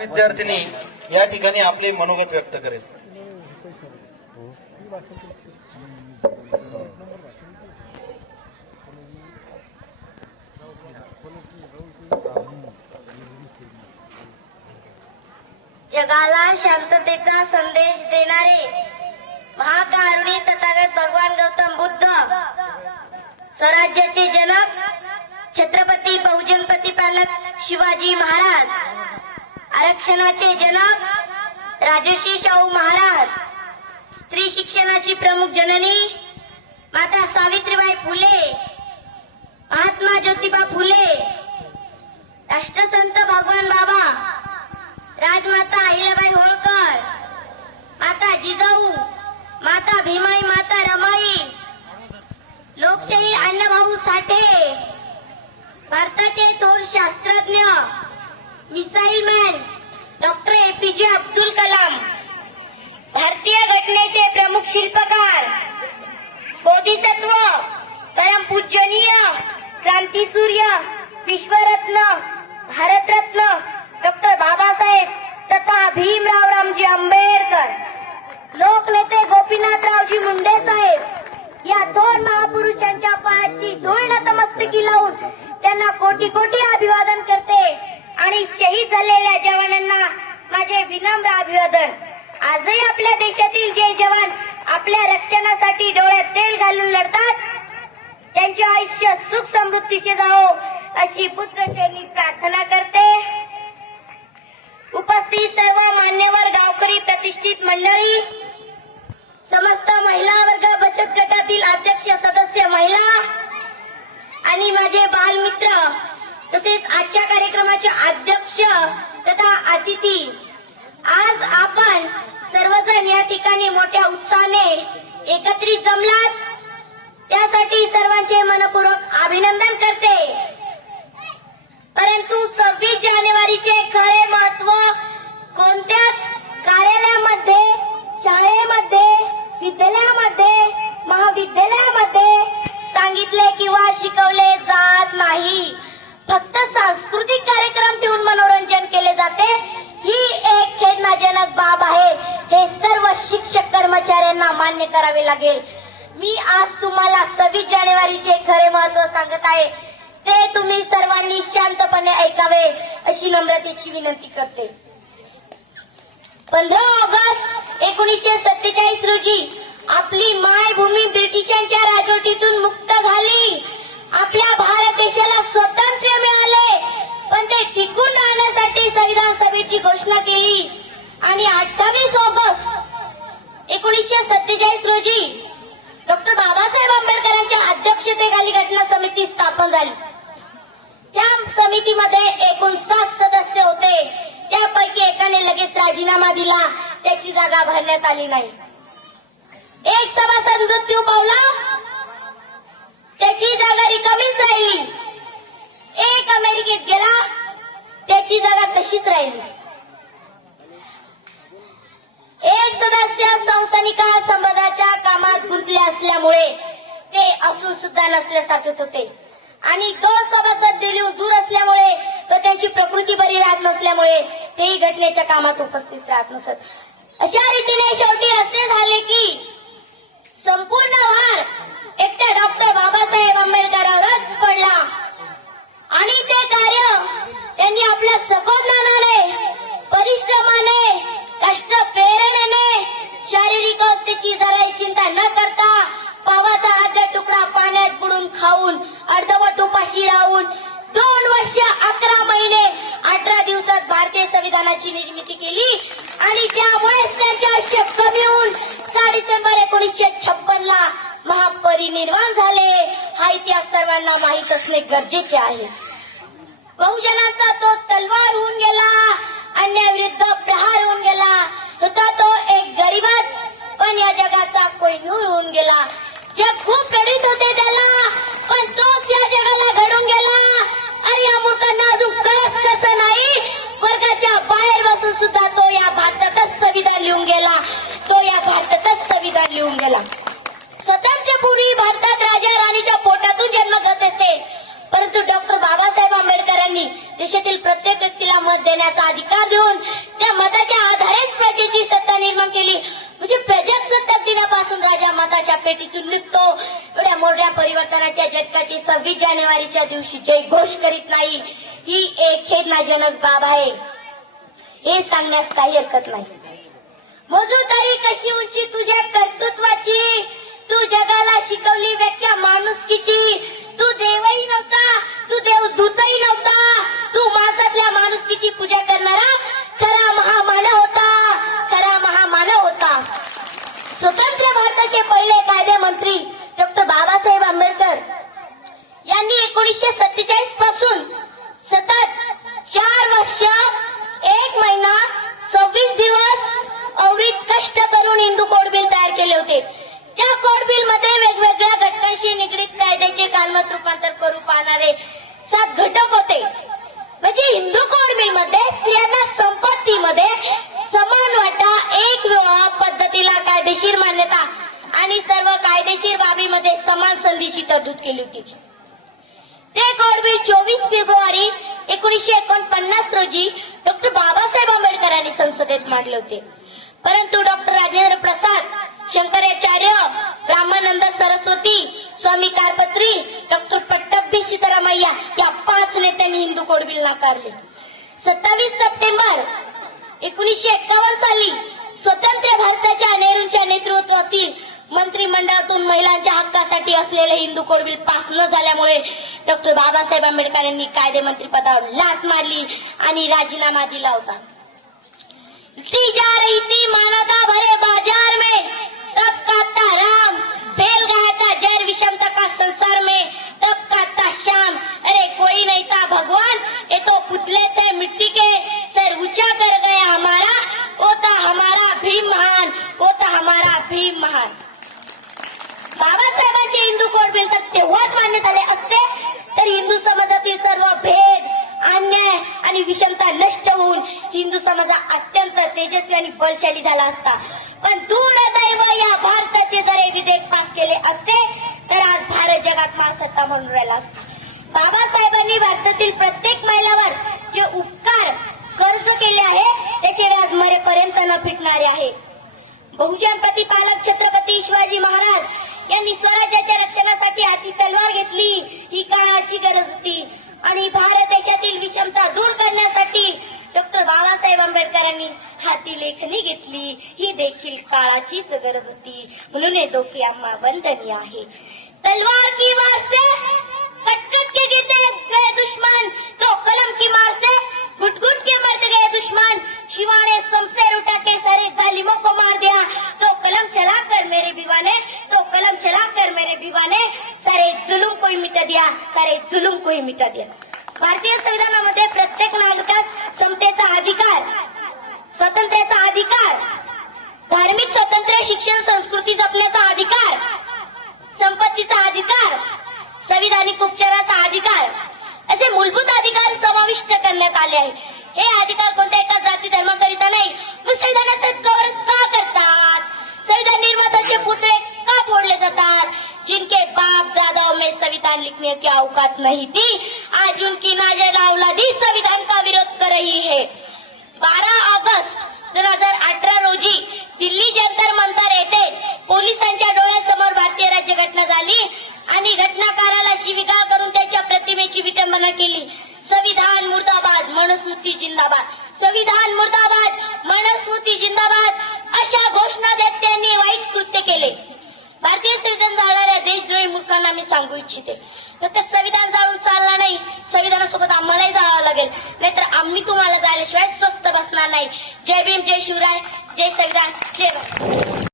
विद्यार्थिनी या ठिकाणी आपले मनोगत व्यक्त करेल. जगाला शांततेचा संदेश देणारे महाकारुणी तथागत भगवान गौतम बुद्ध, स्वराज्याचे जनक छत्रपती बहुजन प्रतिपालक शिवाजी महाराज, आरक्षणाचे जनक राजर्षी शाहू महाराज, स्त्री शिक्षणाची प्रमुख जननी माता सावित्रीबाई फुले, महात्मा ज्योतिबा फुले, राष्ट्रसंत भगवान बाबा, राजमाता अहिल्याबाई होळकर, माता जिजाऊ, माता भीमाई, माता रमाई, लोकशाही अण्णाभाऊ साठे, भारताचे थोर शास्त्रज्ञ missile man doctor APJ Abdul Kalam, भारतीय घटनेचे प्रमुख शिल्पकार बोधिसत्व परमपूजनीय क्रांतीसूर्य विश्वरत्न भारतरत्न डॉक्टर बाबासाहेब तथा भीमराव रामजी आंबेडकर, लोकनेते गोपीनाथरावजी मुंडे साहेब या दोन महापुरुषांच्या पायाची धूळ नतमस्तकी लावून त्यांना कोटी कोटी अभिवादन करते आणि शहीद झालेल्या जवानांना माझे विनम्र अभिवादन. आजही आपल्या देशातील जे जवान आपल्या रक्षणासाठी डोळ्यात तेल घालून लढतात त्यांचे आयुष्य सुख समृद्धीचे जावो अशी पुत्रशैली प्रार्थना करते. उपस्थित सर्व मान्यवर गावकरी प्रतिष्ठित मंडळी, समस्त महिला वर्ग बचत गटातील अध्यक्ष सदस्य महिला आणि माझे बालमित्र तसेच आजच्या कार्यक्रमाचे अध्यक्ष तथा अतिथी, आज आपण सर्वजण या ठिकाणी मोठ्या उत्साहाने एकत्रित जमलात त्यासाठी सर्वांचे मनपूर्वक अभिनंदन करते. परंतु 26 जानेवारीचे खरे महत्व कोणत्याच कार्यालयामध्ये, शाळेमध्ये, विद्यालयामध्ये, महाविद्यालयामध्ये सांगितले किंवा शिकवले जात नाही. फक्त सांस्कृतिक कार्यक्रम ठेवून मनोरंजन केले जाते. ही एक खेदनाजनक बाब आहे. हे सर्व शिक्षक कर्मचाऱ्यांना मान्य करावे लागेल. मी आज तुम्हाला 26 जानेवारीचे खरे महत्व सांगत आहे ते तुम्ही सर्वांनी शांतपणे ऐकावे अशी नम्रतेची विनंती करते. 15 ऑगस्ट 1947 रोजी आपली मायभूमी ब्रिटिशांच्या राजवटीतून मुक्त झाली. आपल्या भारत देशाला स्वातंत्र्य मिळाले, पण ते टिकून राहण्यासाठी संविधान सभेची घोषणा केली आणि 28 ऑगस्ट 1947 रोजी डॉक्टर बाबासाहेब आंबेडकरांच्या अध्यक्षतेखाली घटना समिती स्थापन झाली. त्या समितीमध्ये एकूण 7 सदस्य होते. त्यापैकी एकाने लगेच राजीनामा दिला, त्याची जागा भरण्यात आली नाही. एक सभासद मृत्यू पावला, त्याची जागा रिकामीच राहिली. एक अमेरिकेत गेला, त्याची जागा तशीच राहिली. एक सदस्य संस्थानिका संवादाच्या कामात गुंतले असल्यामुळे ते असून सुद्धा नसल्यासारखेच होते आणि 2 सभासद दिल्लीहून दूर असल्यामुळे व त्यांची प्रकृती बरी राहत नसल्यामुळे तेही घटनेच्या कामात उपस्थित राहत नसत. अशा रीतीने शेवटी असे झाले की संपूर्ण भार एकट्या डॉक्टर बाबासाहेब आंबेडकरांवरच पडला आणि ते कार्य त्यांनी आपल्या सखोल परिश्रमाने, कष्ट प्रेरणेने, शारीरिक अवस्थेची जराही चिंता न करता पावाचा अर्धा तुकडा पाण्यात बुडून खाऊन अर्धवट उपाशी राहून 2 वर्ष 11 महिने 18 दिवसात भारतीय संविधानाची निर्मिती केली आणि त्यामुळेच त्यांचे आयुष्य कमी होऊन 6 डिसेंबर 1956 ला महापरिनिर्वाण झाले. हा इतिहास सर्वांना माहीत असणे गरजेचे आहे. बहुजनांचा तो तलवार होऊन गेला, अन्यायाविरुद्ध प्रहार होऊन गेला. होता तो एक गरीबच, पण या जगाचा कोहिनूर होऊन गेला. जग खूप प्रेरित होते त्याला, पण तोच या जगाला घडून गेला. अरे या मूर्खांना अजून कळत कसं नाही, वर्गाच्या बाहेर बसून सुद्धा तो या भारतातच संविधान लिहून गेला. तो या भारतातच संविधान लिहून गेला. स्वातंत्र्यपूर्वी भारतात राजा राणीच्या पोटातून जन्म घेत असे, परंतु डॉक्टर बाबासाहेब आंबेडकरांनी देशातील प्रत्येक व्यक्तीला मत देण्याचा अधिकार देऊन लोकसंख्या झटकाची 26 जानेवारीच्या दिवशी जय घोष करीत नाही, ही एक खेदनाजनक बाब आहे, हे सांगण्यास काही हरकत नाही. मोजू तरी कशी उंची तुझ्या कर्तृत्वाची, तू जगाला शिकवली व्याख्या माणुसकीची. तू देवही नव्हता, तू देवदूतही नव्हता, तू माणसातल्या माणुसकीची पूजा करणारा खरा महामानव होता, खरा महामानव होता. स्वतंत्र भारताचे पहिले कायदेमंत्री डॉक्टर बाबासाहेब आंबेडकर यांनी 1947 पासून सतत 4 वर्ष 1 महिना 26 दिवस अविरत कष्ट करून हिंदू कोड बिल तयार केले होते. त्या कोड बिल मध्ये वेगवेगळ्या घटकांशी निगडीत कायद्याचे कालमत रूपांतर करू पाहणारे 7 घटक होते. म्हणजे हिंदू कोड बिल मध्ये स्त्रियांना संपत्तीमध्ये समान वाटा, एक विवाह पद्धतीला कायदेशीर मान्यता आणि सर्व कायदेशीर बाबीमध्ये समान संधीची तरतूद केली होती. ते कोड बिल 24 फेब्रुवारी 1949 रोजी डॉक्टर बाबासाहेब आंबेडकरांनी संसदेत मांडले होते. परंतु डॉक्टर राजेंद्र प्रसाद, शंकराचार्य, ब्रह्मानंद सरस्वती, स्वामी कारपत्री, डॉक्टर पट्टभी सीतारामय्या या 5 नेत्यांनी हिंदू कोड बिल नाकारले. 27 सप्टेंबर 1951 साली स्वतंत्र भारताच्या नेहरूंच्या नेतृत्वातील मंत्रिमंडळातून महिलांच्या हक्कासाठी असलेले हिंदू कोड बिल पास न झाल्यामुळे डॉक्टर बाबासाहेब आंबेडकर यांनी कायदेमंत्री पदावर लाथ मारली आणि राजीनामा दिला होता. ती जा रही थी मानवता भरे बाजार में, तब कहता राम, फेल गया था जर विषमता का संसार में, तब कहता श्याम, अरे कोई नहीं था भगवान, ये तो पुतले थे मिट्टी के, सर ऊंचा कर गया हमारा, वो था हमारा भीम महान, वो था हमारा भीम महान. बाबासाहेबांचे हिंदू कोड बिल तर तेव्हाच मान्य झाले असते तर हिंदू समाजातील सर्व भेद, अन्याय आणि विषमता नष्ट होऊन हिंदू समाज अत्यंत तेजस्वी आणि बलशाली झाला असता. पण दुर्दैव या भारताचे जर हे विधेयक पास केले असते तर आज भारत जगात महासत्ता म्हणून राहिला असता. बाबासाहेबांनी भारतातील प्रत्येक महिलावर जे उपकार कर्ज केले आहे त्याचे व्याज मरेपर्यंत न फिटणारे आहे. बहुजन प्रतिपालक छत्रपती शिवाजी महाराज यांनी स्वराज्याच्या रक्षणासाठी हाती तलवार घेतली, ही काळाची गरज होती. आणि भारत देशातील विषमता दूर करण्यासाठी डॉक्टर बाबासाहेब आंबेडकरांनी हाती लेखणी घेतली, ही देखील काळाचीच गरज होती. म्हणून हे दोघे आम्हा वंदनीय आहे. तलवार की वार से कटकट के गिरते गए दुश्मन, तो कलम की मार से घुट घुट के मरते गए दुश्मन. शिवा ने शमशेर उठा के सारे जालिमों को मार दिया, तो कलम चलाकर मेरे दीवाने, तो कलम चलाकर मेरे दीवाने, सारे जुलूम को ही मिटा दिया, सारे जुलूम को ही मिटा दिया. भारतीय संविधानामध्ये प्रत्येक नागरिकास समतेचा अधिकार, स्वातंत्र्याचा अधिकार, धार्मिक स्वातंत्र्य, शिक्षण, संस्कृती जपण्याचा अधिकार, संपत्तीचा अधिकार, संविधानिक उपचाराचा अधिकार असे मूलभूत अधिकार समाविष्ट करण्यात आले आहेत. हे अधिकार कोणत्या एका जाती धर्माकरिता नाही. मग संविधानाचा कवर का करतात? संविधान निर्मात्याचे पुतळे का फोडले जातात? जिनके बाप दादाओं में संविधान लिखने की औकात नहीं थी, आज उनकी नाजायज औलादी संविधान का विरोध कर रही है. 12 ऑगस्ट 2018 रोजी दिल्ली जंतर मंतर येथे पोलिसांच्या डोळ्यासमोर भारतीय राज्यघटना झाली आणि घटनाकाराला शिवीगाळ करून त्याच्या प्रतिमेची विटंबना केली. संविधान मुर्दाबाद, मनुस्मृती जिंदाबाद, संविधान मुर्दाबाद, मनुस्मृती जिंदाबाद अशा घोषणा देत त्यांनी वाईट कृत्य केले. भारतीय संविधान जाळणाऱ्या देशद्रोही मूर्खांना मी सांगू इच्छिते, फक्त संविधान जाळून चालणार नाही, संविधानासोबत आम्हालाही जावं लागेल, नाहीतर आम्ही तुम्हाला जायल्याशिवाय स्वस्थ बसणार नाही. जय भीम, जय शिवराय, जय संविधान, जय भारत.